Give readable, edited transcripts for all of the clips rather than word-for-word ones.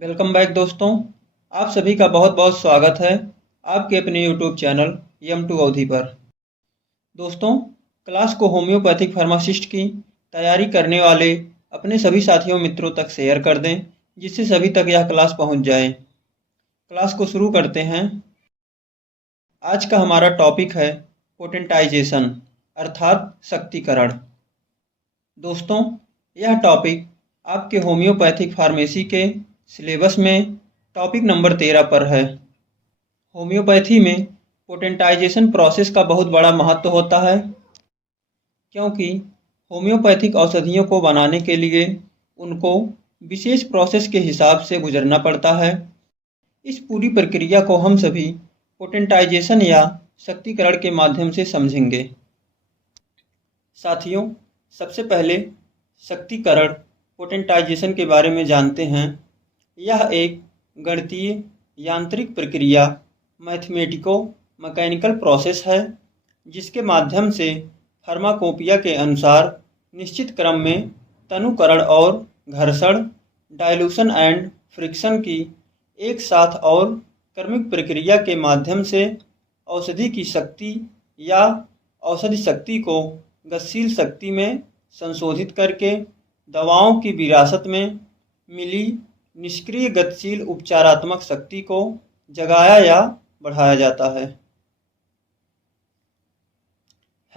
Welcome back दोस्तों। आप सभी का बहुत बहुत स्वागत है आपके अपने यूट्यूब चैनल यम टू अवधि पर। दोस्तों, क्लास को होम्योपैथिक फार्मासिस्ट की तैयारी करने वाले अपने सभी साथियों मित्रों तक शेयर कर दें, जिससे सभी तक यह क्लास पहुंच जाए। क्लास को शुरू करते हैं। आज का हमारा टॉपिक है पोटेंटाइजेशन अर्थात शक्तिकरण। दोस्तों, यह टॉपिक आपके होम्योपैथिक फार्मेसी के सिलेबस में टॉपिक नंबर 13 पर है। होम्योपैथी में पोटेंटाइजेशन प्रोसेस का बहुत बड़ा महत्व होता है, क्योंकि होम्योपैथिक औषधियों को बनाने के लिए उनको विशेष प्रोसेस के हिसाब से गुजरना पड़ता है। इस पूरी प्रक्रिया को हम सभी पोटेंटाइजेशन या शक्तिकरण के माध्यम से समझेंगे। साथियों, सबसे पहले शक्तिकरण पोटेंटाइजेशन के बारे में जानते हैं। यह एक गणितीय यांत्रिक प्रक्रिया मैथमेटिको मैकेनिकल प्रोसेस है, जिसके माध्यम से फार्माकोपिया के अनुसार निश्चित क्रम में तनुकरण और घर्षण, डाइल्यूशन एंड फ्रिक्शन की एक साथ और क्रमिक प्रक्रिया के माध्यम से औषधि की शक्ति या औषधि शक्ति को गतिशील शक्ति में संशोधित करके दवाओं की विरासत में मिली निष्क्रिय गतिशील उपचारात्मक शक्ति को जगाया या बढ़ाया जाता है।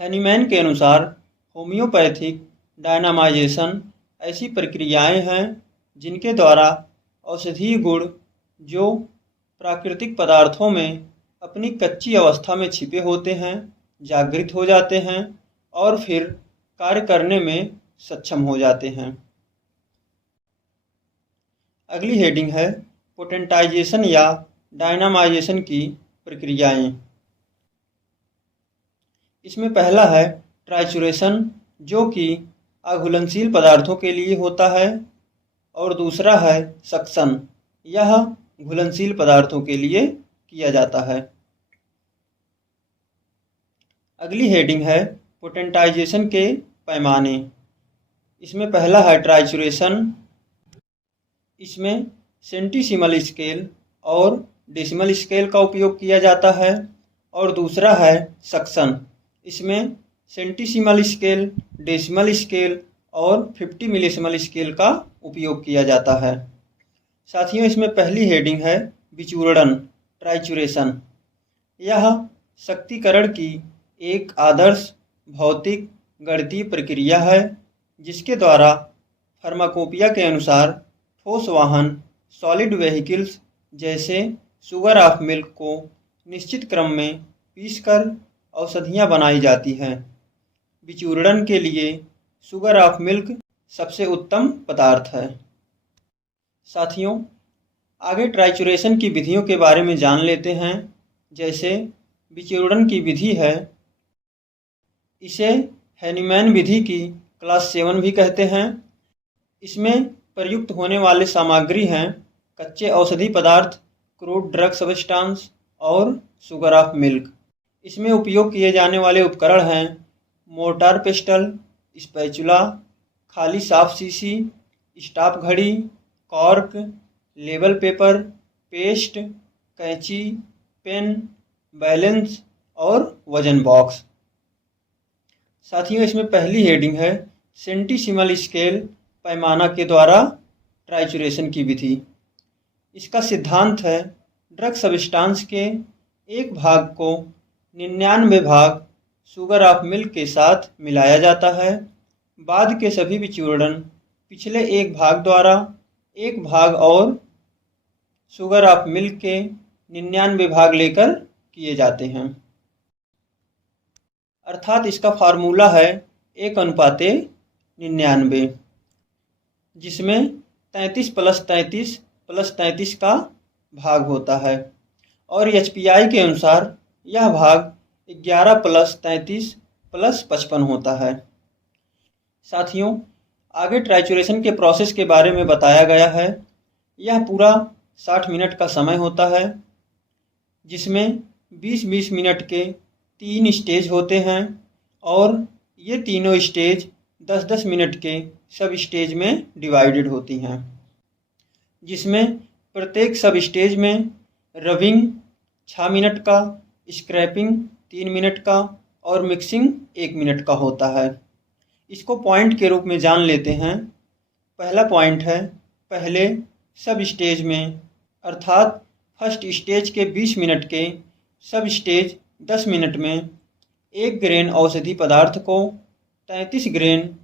हैनीमैन के अनुसार होम्योपैथिक डायनामाइजेशन ऐसी प्रक्रियाएं हैं जिनके द्वारा औषधीय गुण जो प्राकृतिक पदार्थों में अपनी कच्ची अवस्था में छिपे होते हैं जागृत हो जाते हैं और फिर कार्य करने में सक्षम हो जाते हैं। अगली हेडिंग है पोटेंटाइजेशन या डायनामाइजेशन की प्रक्रियाएं। इसमें पहला है ट्राइचुरेशन, जो कि अघुलनशील पदार्थों के लिए होता है, और दूसरा है सक्शन, यह घुलनशील पदार्थों के लिए किया जाता है। अगली हेडिंग है पोटेंटाइजेशन के पैमाने। इसमें पहला है ट्राइचुरेशन। इसमें सेंटीसिमल स्केल और डेसिमल स्केल का उपयोग किया जाता है, और दूसरा है सक्शन। इसमें सेंटीसिमल स्केल, डेसिमल स्केल और 50 मिलीसिमल स्केल का उपयोग किया जाता है। साथियों, इसमें पहली हेडिंग है विचूर्णन ट्राइचुरेशन। यह शक्तिकरण की एक आदर्श भौतिक गणितीय प्रक्रिया है, जिसके द्वारा फार्माकोपिया के अनुसार ठोस वाहन सॉलिड वेहिकल्स जैसे शुगर ऑफ मिल्क को निश्चित क्रम में पीसकर औषधियाँ बनाई जाती हैं। विचूर्णन के लिए शुगर ऑफ मिल्क सबसे उत्तम पदार्थ है। साथियों, आगे ट्राइचुरेशन की विधियों के बारे में जान लेते हैं। जैसे विचूर्णन की विधि है, इसे हैनीमैन विधि की क्लास 7 भी कहते हैं। इसमें प्रयुक्त होने वाले सामग्री हैं कच्चे औषधि पदार्थ, क्रूड ड्रग सब्सटेंस और शुगर ऑफ मिल्क। इसमें उपयोग किए जाने वाले उपकरण हैं मोर्टार पेस्टल, स्पैचुला, खाली साफ शीशी, स्टॉप घड़ी, कॉर्क, लेबल पेपर, पेस्ट, कैंची, पेन, बैलेंस और वजन बॉक्स। साथियों, इसमें पहली हेडिंग है सेंटीसिमल स्केल पैमाना के द्वारा ट्राइचुरेशन की विधि। इसका सिद्धांत है ड्रग सब्सटेंस के एक भाग को 99 भाग शुगर ऑफ मिल्क के साथ मिलाया जाता है। बाद के सभी विचूर्णन पिछले एक भाग द्वारा एक भाग और शुगर ऑफ मिल्क के 99 भाग लेकर किए जाते हैं। अर्थात इसका फार्मूला है 1:99, जिसमें 33 + 33 + 33 का भाग होता है, और HPI के अनुसार यह भाग 11 + 33 + 55 होता है। साथियों, आगे ट्राइचुरेशन के प्रोसेस के बारे में बताया गया है। यह पूरा 60 मिनट का समय होता है, जिसमें 20-20 मिनट के 3 स्टेज होते हैं, और ये तीनों स्टेज 10-10 मिनट के सब स्टेज में डिवाइडेड होती हैं। जिसमें प्रत्येक सब स्टेज में रबिंग 6 मिनट का, स्क्रैपिंग 3 मिनट का और मिक्सिंग 1 मिनट का होता है। इसको पॉइंट के रूप में जान लेते हैं। पहला पॉइंट है, पहले सब स्टेज में अर्थात फर्स्ट स्टेज के 20 मिनट के, सब स्टेज 10 मिनट में 1 ग्रेन औषधि पदार्थ को 33 ग्रेन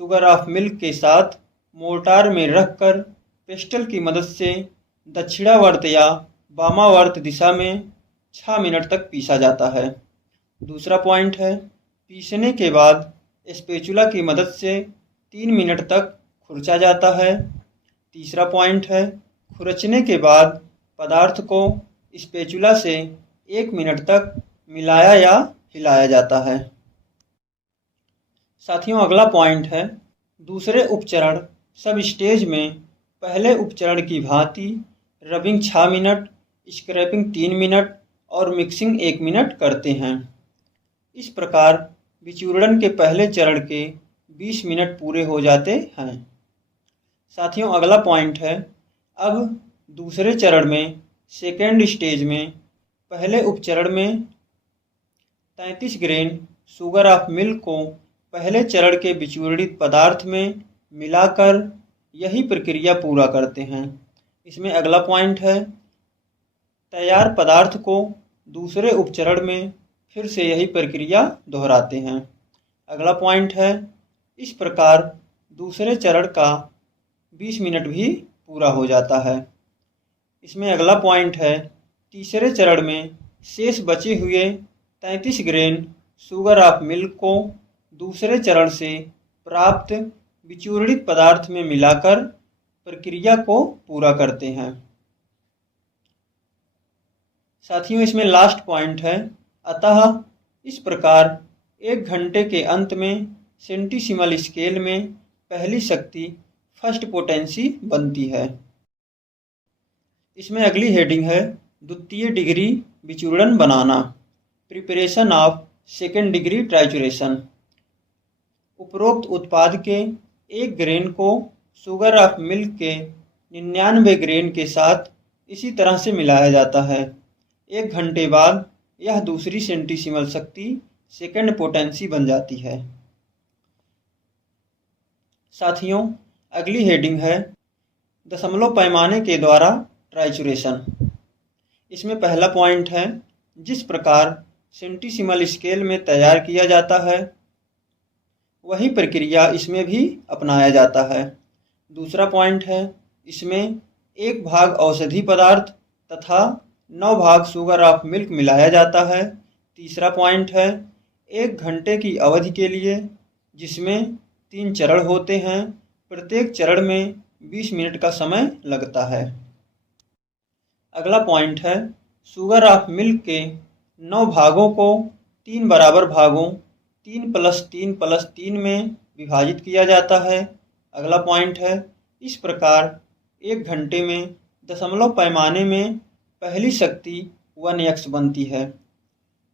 शुगर ऑफ मिल्क के साथ मोर्टार में रखकर पेस्टल की मदद से दक्षिणावर्त या वामावर्त दिशा में 6 मिनट तक पीसा जाता है। दूसरा पॉइंट है, पीसने के बाद स्पैचुला की मदद से 3 मिनट तक खुरचा जाता है। तीसरा पॉइंट है, खुरचने के बाद पदार्थ को स्पैचुला से 1 मिनट तक मिलाया या हिलाया जाता है। साथियों, अगला पॉइंट है, दूसरे उपचरण सब स्टेज में पहले उपचरण की भांति रबिंग 6 मिनट, स्क्रैपिंग 3 मिनट और मिक्सिंग 1 मिनट करते हैं। इस प्रकार विचूर्णन के पहले चरण के 20 मिनट पूरे हो जाते हैं। साथियों, अगला पॉइंट है, अब दूसरे चरण में सेकेंड स्टेज में पहले उपचरण में 33 ग्रेन शुगर ऑफ मिल्क को पहले चरण के विचूर्णित पदार्थ में मिलाकर यही प्रक्रिया पूरा करते हैं। इसमें अगला पॉइंट है, तैयार पदार्थ को दूसरे उपचरण में फिर से यही प्रक्रिया दोहराते हैं। अगला पॉइंट है, इस प्रकार दूसरे चरण का 20 मिनट भी पूरा हो जाता है। इसमें अगला पॉइंट है, तीसरे चरण में शेष बचे हुए 33 ग्रेन शुगर ऑफ मिल्क को दूसरे चरण से प्राप्त विचूर्णित पदार्थ में मिलाकर प्रक्रिया को पूरा करते हैं। साथियों, इसमें लास्ट पॉइंट है, अतः इस प्रकार 1 घंटे के अंत में सेंटीसिमल स्केल में पहली शक्ति फर्स्ट पोटेंसी बनती है। इसमें अगली हेडिंग है, द्वितीय डिग्री विचूर्णन बनाना, preparation of second degree trituration. उपरोक्त उत्पाद के 1 ग्रेन को शुगर ऑफ मिल्क के 99 ग्रेन के साथ इसी तरह से मिलाया जाता है। 1 घंटे बाद यह दूसरी सेंटीसिमल शक्ति सेकेंड पोटेंसी बन जाती है। साथियों, अगली हेडिंग है, दशमलव पैमाने के द्वारा ट्राइचुरेशन। इसमें पहला पॉइंट है, जिस प्रकार सेंटीसिमल स्केल में तैयार किया जाता है वही प्रक्रिया इसमें भी अपनाया जाता है। दूसरा पॉइंट है, इसमें 1 भाग औषधि पदार्थ तथा 9 भाग शुगर ऑफ मिल्क मिलाया जाता है। तीसरा पॉइंट है, 1 घंटे की अवधि के लिए, जिसमें 3 चरण होते हैं, प्रत्येक चरण में 20 मिनट का समय लगता है। अगला पॉइंट है, शुगर ऑफ मिल्क के 9 भागों को 3 बराबर भागों 3+3+3 में विभाजित किया जाता है। अगला पॉइंट है, इस प्रकार 1 घंटे में दशमलव पैमाने में पहली शक्ति 1x बनती है।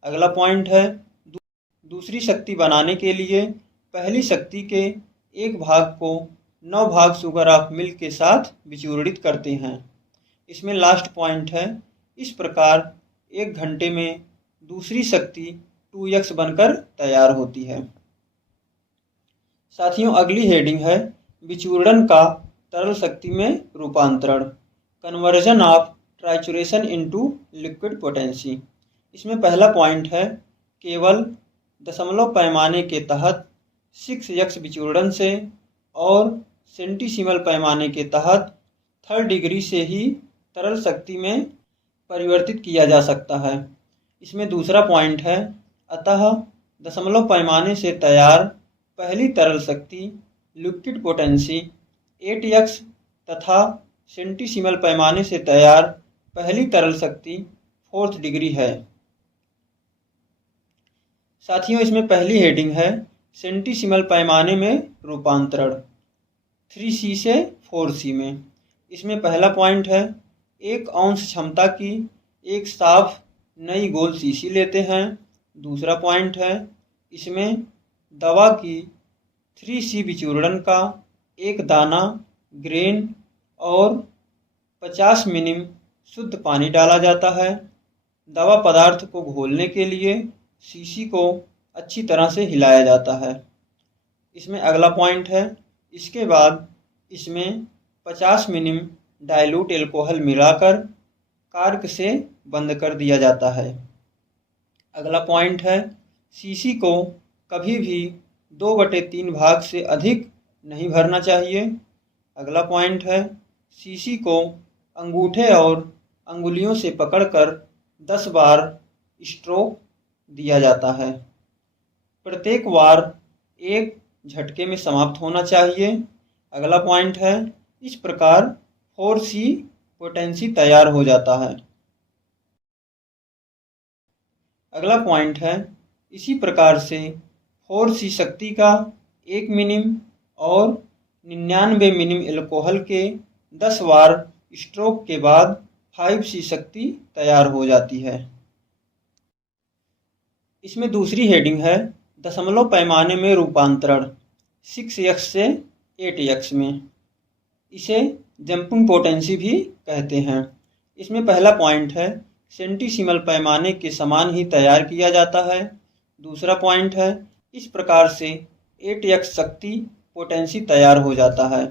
अगला पॉइंट है, दूसरी शक्ति बनाने के लिए पहली शक्ति के 1 भाग को 9 भाग शुगर ऑफ मिल्क के साथ विचूर्णित करते हैं। इसमें लास्ट पॉइंट है, इस प्रकार 1 घंटे में दूसरी शक्ति 2x बनकर तैयार होती है। साथियों, अगली हेडिंग है, विचूर्णन का तरल शक्ति में रूपांतरण, conversion of trituration into liquid potency. इसमें पहला पॉइंट है, केवल दशमलव पैमाने के तहत 6x विचूर्णन से और सेंटीसिमल पैमाने के तहत 3rd डिग्री से ही तरल शक्ति में परिवर्तित किया जा सकता है। इसमें दूसरा पॉइंट है, अतः दशमलव पैमाने से तैयार पहली तरल शक्ति लिक्विड पोटेंसी 8x तथा सेंटीसिमल पैमाने से तैयार पहली तरल शक्ति 4th डिग्री है। साथियों, इसमें पहली हेडिंग है, सेंटीसिमल पैमाने में रूपांतरण 3C से 4C में। इसमें पहला पॉइंट है, 1 औंस क्षमता की एक साफ नई गोल शीशी लेते हैं। दूसरा पॉइंट है, इसमें दवा की 3C विचूर्णन का एक दाना ग्रेन और 50 मिली शुद्ध पानी डाला जाता है। दवा पदार्थ को घोलने के लिए शीशी को अच्छी तरह से हिलाया जाता है। इसमें अगला पॉइंट है, इसके बाद इसमें 50 मिली डाइल्यूट एल्कोहल मिलाकर कार्क से बंद कर दिया जाता है। अगला पॉइंट है, शीशी को कभी भी 2/3 भाग से अधिक नहीं भरना चाहिए। अगला पॉइंट है, शीशी को अंगूठे और अंगुलियों से पकड़कर 10 बार स्ट्रोक दिया जाता है। प्रत्येक बार एक झटके में समाप्त होना चाहिए। अगला पॉइंट है, इस प्रकार 4C पोटेंसी तैयार हो जाता है। अगला पॉइंट है, इसी प्रकार से 4C शक्ति का 1 मिली और 99 मिली एल्कोहल के 10 बार स्ट्रोक के बाद 5C शक्ति तैयार हो जाती है। इसमें दूसरी हेडिंग है, दशमलव पैमाने में रूपांतरण 6x से 8x में। इसे जंपिंग पोटेंसी भी कहते हैं। इसमें पहला पॉइंट है, सेंटीसीमल पैमाने के समान ही तैयार किया जाता है। दूसरा पॉइंट है, इस प्रकार से 8x शक्ति पोटेंसी तैयार हो जाता है।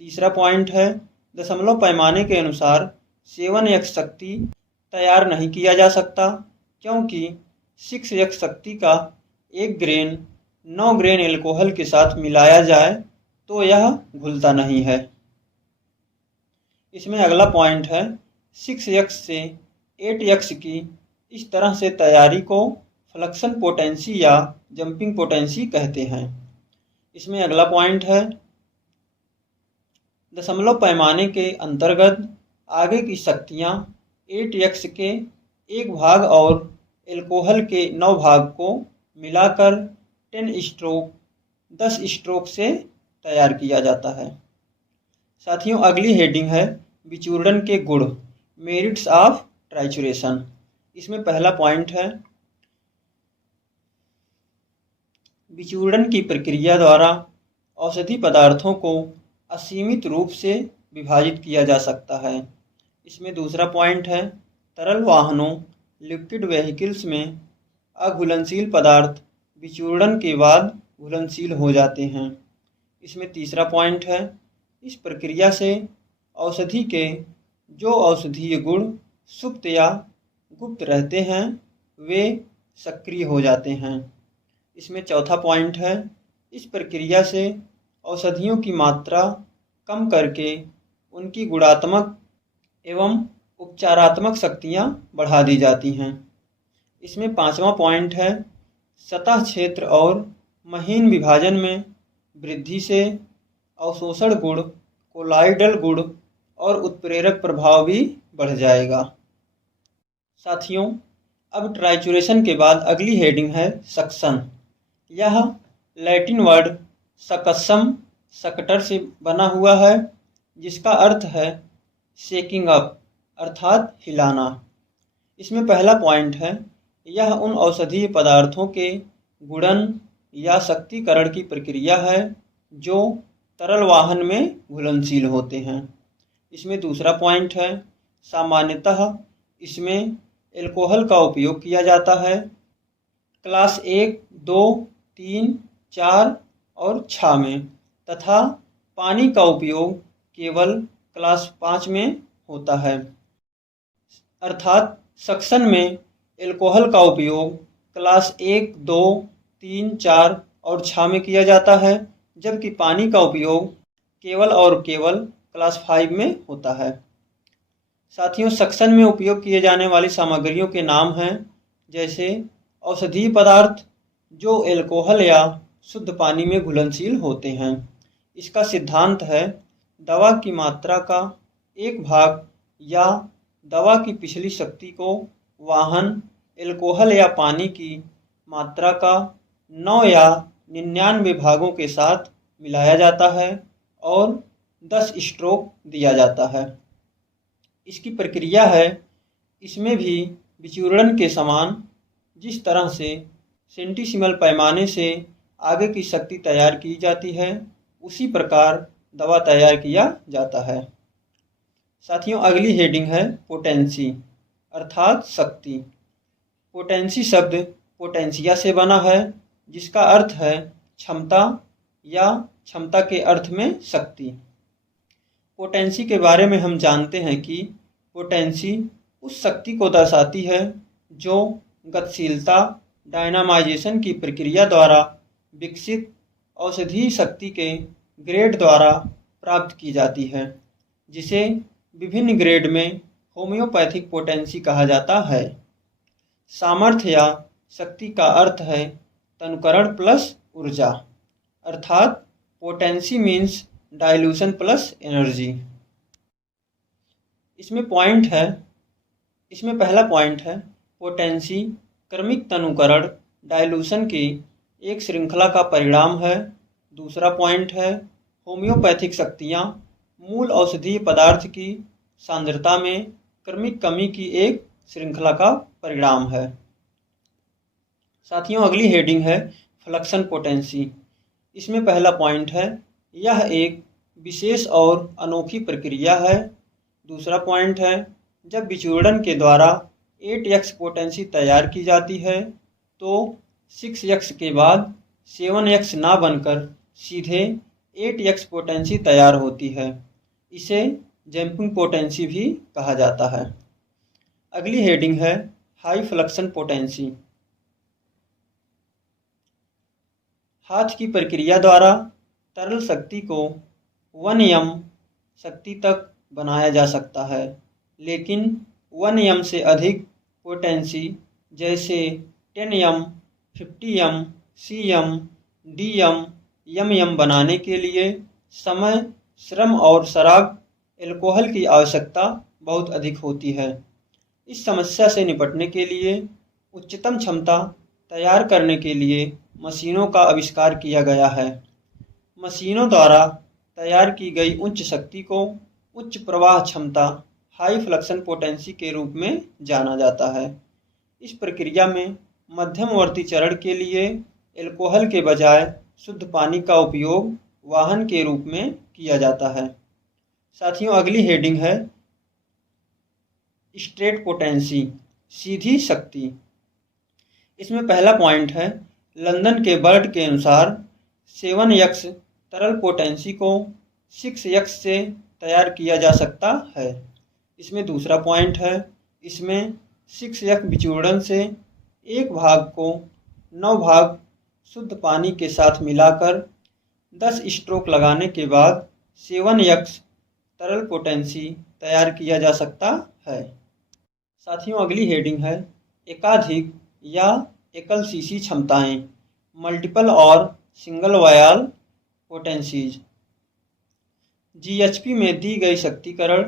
तीसरा पॉइंट है, दशमलव पैमाने के अनुसार 7x शक्ति तैयार नहीं किया जा सकता, क्योंकि 6x शक्ति का 1 ग्रेन 9 ग्रेन एल्कोहल के साथ मिलाया जाए तो यह घुलता नहीं है। इसमें अगला पॉइंट है, 6x से 8x की इस तरह से तैयारी को फ्लक्शन पोटेंसी या जंपिंग पोटेंसी कहते हैं। इसमें अगला पॉइंट है, दशमलव पैमाने के अंतर्गत आगे की शक्तियाँ 8x के 1 भाग और एल्कोहल के 9 भाग को मिलाकर 10 स्ट्रोक से तैयार किया जाता है। साथियों, अगली हेडिंग है, विचूर्णन के गुण, मेरिट्स ऑफ ट्राइचुरेशन। इसमें पहला पॉइंट है, विचूर्णन की प्रक्रिया द्वारा औषधि पदार्थों को असीमित रूप से विभाजित किया जा सकता है। इसमें दूसरा पॉइंट है, तरल वाहनों लिक्विड व्हीकल्स में अघुलनशील पदार्थ विचूर्णन के बाद घुलनशील हो जाते हैं। इसमें तीसरा पॉइंट है, इस प्रक्रिया से औषधि के जो औषधीय गुण सुप्त या गुप्त रहते हैं वे सक्रिय हो जाते हैं। इसमें चौथा पॉइंट है, इस प्रक्रिया से औषधियों की मात्रा कम करके उनकी गुणात्मक एवं उपचारात्मक शक्तियाँ बढ़ा दी जाती हैं। इसमें पांचवा पॉइंट है, सतह क्षेत्र और महीन विभाजन में वृद्धि से अवशोषण गुण, कोलाइडल गुण और उत्प्रेरक प्रभाव भी बढ़ जाएगा। साथियों, अब ट्राइचुरेशन के बाद अगली हेडिंग है, सक्शन। यह लैटिन वर्ड सकसम सकटर से बना हुआ है, जिसका अर्थ है शेकिंग अप अर्थात हिलाना। इसमें पहला पॉइंट है, यह उन औषधीय पदार्थों के गुणन या शक्तिकरण की प्रक्रिया है जो तरल वाहन में घुलनशील होते हैं। इसमें दूसरा पॉइंट है, सामान्यतः इसमें एल्कोहल का उपयोग किया जाता है। क्लास 1, 2, 3, 4 और 6 में, तथा पानी का उपयोग केवल क्लास 5 में होता है। अर्थात सक्शन में एल्कोहल का उपयोग क्लास 1, 2, 3, 4 और 6 में किया जाता है, जबकि पानी का उपयोग केवल और केवल क्लास 5 में होता है। साथियों, सक्शन में उपयोग किए जाने वाली सामग्रियों के नाम हैं, जैसे औषधीय पदार्थ जो एल्कोहल या शुद्ध पानी में घुलनशील होते हैं। इसका सिद्धांत है, दवा की मात्रा का 1 भाग या दवा की पिछली शक्ति को वाहन एल्कोहल या पानी की मात्रा का 9 या 99 भागों के साथ मिलाया जाता है और 10 स्ट्रोक दिया जाता है। इसकी प्रक्रिया है, इसमें भी विचूर्णन के समान जिस तरह से सेंटीसीमल पैमाने से आगे की शक्ति तैयार की जाती है, उसी प्रकार दवा तैयार किया जाता है। साथियों अगली हेडिंग है पोटेंसी अर्थात शक्ति। पोटेंसी शब्द पोटेंशिया से बना है जिसका अर्थ है क्षमता या क्षमता के अर्थ में शक्ति। पोटेंसी के बारे में हम जानते हैं कि पोटेंसी उस शक्ति को दर्शाती है जो गतिशीलता डायनामाइजेशन की प्रक्रिया द्वारा विकसित औषधीय शक्ति के ग्रेड द्वारा प्राप्त की जाती है, जिसे विभिन्न ग्रेड में होम्योपैथिक पोटेंसी कहा जाता है। सामर्थ्य या शक्ति का अर्थ है तनुकरण प्लस ऊर्जा, अर्थात potency means dilution plus energy. इसमें पहला पॉइंट है पोटेंसी क्रमिक तनुकरण डाइल्यूशन की एक श्रृंखला का परिणाम है। दूसरा पॉइंट है होम्योपैथिक शक्तियाँ मूल औषधीय पदार्थ की सांद्रता में क्रमिक कमी की एक श्रृंखला का परिणाम है। साथियों अगली हेडिंग है फ्लक्शन पोटेंसी। इसमें पहला पॉइंट है यह एक विशेष और अनोखी प्रक्रिया है। दूसरा पॉइंट है जब विचूर्णन के द्वारा 8x पोटेंसी तैयार की जाती है तो 6x के बाद 7x ना बनकर सीधे 8x पोटेंसी तैयार होती है। इसे जंपिंग पोटेंसी भी कहा जाता है। अगली हेडिंग है हाई फ्लक्शन पोटेंसी। हाथ की प्रक्रिया द्वारा तरल शक्ति को 1 m शक्ति तक बनाया जा सकता है, लेकिन 1 m से अधिक पोटेंसी जैसे 10 m, 50 m, cm, dm, mm बनाने के लिए समय, श्रम और शराब एल्कोहल की आवश्यकता बहुत अधिक होती है। इस समस्या से निपटने के लिए उच्चतम क्षमता तैयार करने के लिए मशीनों का आविष्कार किया गया है। मशीनों द्वारा तैयार की गई उच्च शक्ति को उच्च प्रवाह क्षमता हाई फ्लक्शन पोटेंसी के रूप में जाना जाता है। इस प्रक्रिया में मध्यमवर्ती चरण के लिए एल्कोहल के बजाय शुद्ध पानी का उपयोग वाहन के रूप में किया जाता है। साथियों अगली हेडिंग है स्ट्रेट पोटेंसी सीधी शक्ति। इसमें पहला पॉइंट है लंदन के बर्ट के अनुसार 7x तरल पोटेंसी को 6x से तैयार किया जा सकता है। इसमें दूसरा पॉइंट है इसमें 6x विचूर्णन से एक भाग को 9 भाग शुद्ध पानी के साथ मिलाकर 10 स्ट्रोक लगाने के बाद 7x तरल पोटेंसी तैयार किया जा सकता है। साथियों अगली हेडिंग है एकाधिक या एकल सीसी क्षमताएं मल्टीपल और सिंगल वायल पोटेंसीज। जीएचपी में दी गई शक्तिकरण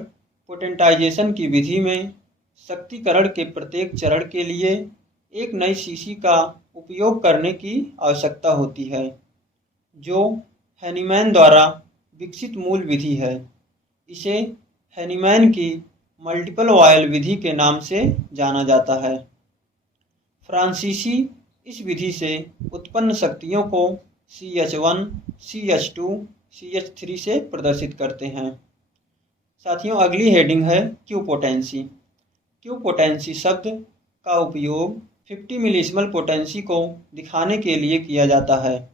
पोटेंटाइजेशन की विधि में शक्तिकरण के प्रत्येक चरण के लिए एक नई सीसी का उपयोग करने की आवश्यकता होती है, जो हैनीमैन द्वारा विकसित मूल विधि है। इसे हैनीमैन की मल्टीपल वायल विधि के नाम से जाना जाता है। फ्रांसीसी इस विधि से उत्पन्न शक्तियों को CH1, CH2, CH3 से प्रदर्शित करते हैं। साथियों अगली हेडिंग है क्यू पोटेंसी। क्यू पोटेंसी शब्द का उपयोग 50 मिलीसिमल पोटेंसी को दिखाने के लिए किया जाता है।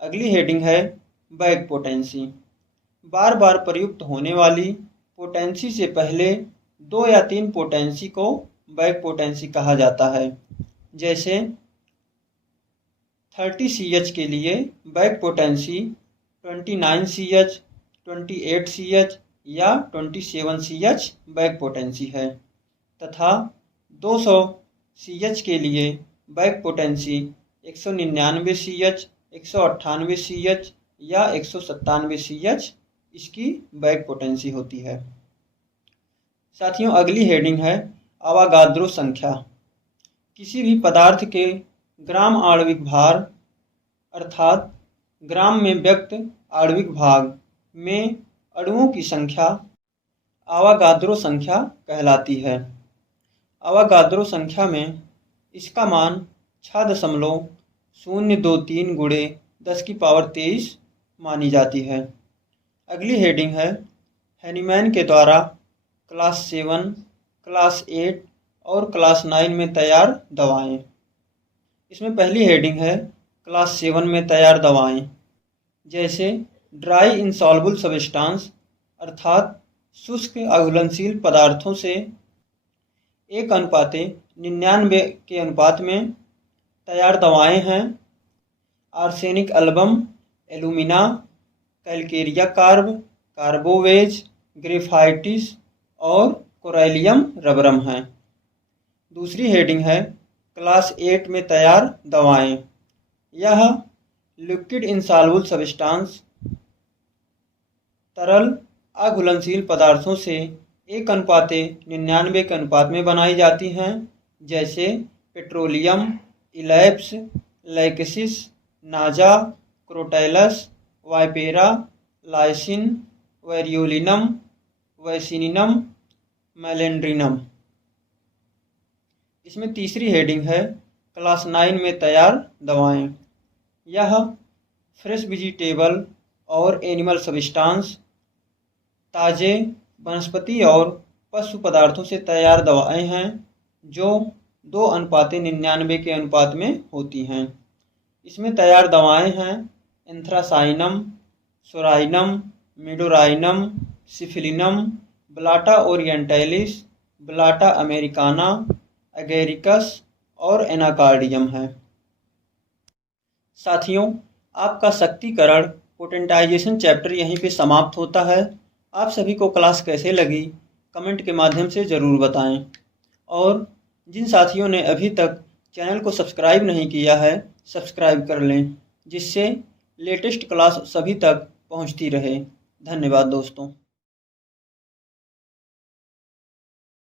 अगली हेडिंग है बैक पोटेंसी। बार बार प्रयुक्त होने वाली पोटेंसी से पहले 2 या 3 पोटेंसी को बैक पोटेंसी कहा जाता है। जैसे 30 के लिए बैक पोटेंसी 29 28 या 27 बैक पोटेंसी है, तथा 200 के लिए बैक पोटेंसी 199 198 या 197 इसकी बैक पोटेंसी होती है। साथियों अगली हेडिंग है आवागाद्रो संख्या। किसी भी पदार्थ के ग्राम आणविक भार अर्थात ग्राम में व्यक्त आणविक भाग में अणुओं की संख्या आवागाद्रो संख्या कहलाती है। आवागाद्रो संख्या में इसका मान 6.023 गुणे 10⁻23 मानी जाती है। अगली हेडिंग है हैनीमैन के द्वारा क्लास 7, क्लास 8 और क्लास 9 में तैयार दवाएं। इसमें पहली हेडिंग है क्लास 7 में तैयार दवाएं, जैसे ड्राई इंसॉल्युबल सब्सटेंस अर्थात शुष्क अघुलनशील पदार्थों से 1:99 के अनुपात में तैयार दवाएं हैं। Arsenic album, alumina, Calcarea carb, carbo veg, graphites और कोरैलियम रबरम हैं। दूसरी हेडिंग है क्लास 8 में तैयार दवाएं। यह लिक्विड इंसॉल्युबल सब्सटेंस तरल अघुलनशील पदार्थों से 1:99 के अनुपात में बनाई जाती हैं, जैसे पेट्रोलियम, इलैप्स, लैक्सिस, नाजा, क्रोटैलस, वाइपेरा, लाइसिन, वेरियोलिनम, वैसिनिनम, मैलेंड्रिनम। इसमें तीसरी हेडिंग है क्लास 9 में तैयार दवाएं। यह फ्रेश वेजिटेबल और एनिमल सब्सटेंस ताज़े वनस्पति और पशु पदार्थों से तैयार दवाएं हैं, जो 2:99 के अनुपात में होती हैं। इसमें तैयार दवाएं हैं Anthracinum, Psorinum, Medorrhinum, Syphilinum, Blatta orientalis, Blatta americana, Agaricus और एनाकार्डियम है। साथियों, आपका शक्तिकरण पोटेंटाइजेशन चैप्टर यहीं पे समाप्त होता है। आप सभी को क्लास कैसे लगी कमेंट के माध्यम से ज़रूर बताएं, और जिन साथियों ने अभी तक चैनल को सब्सक्राइब नहीं किया है सब्सक्राइब कर लें, जिससे लेटेस्ट क्लास सभी तक पहुंचती रहे। धन्यवाद दोस्तों।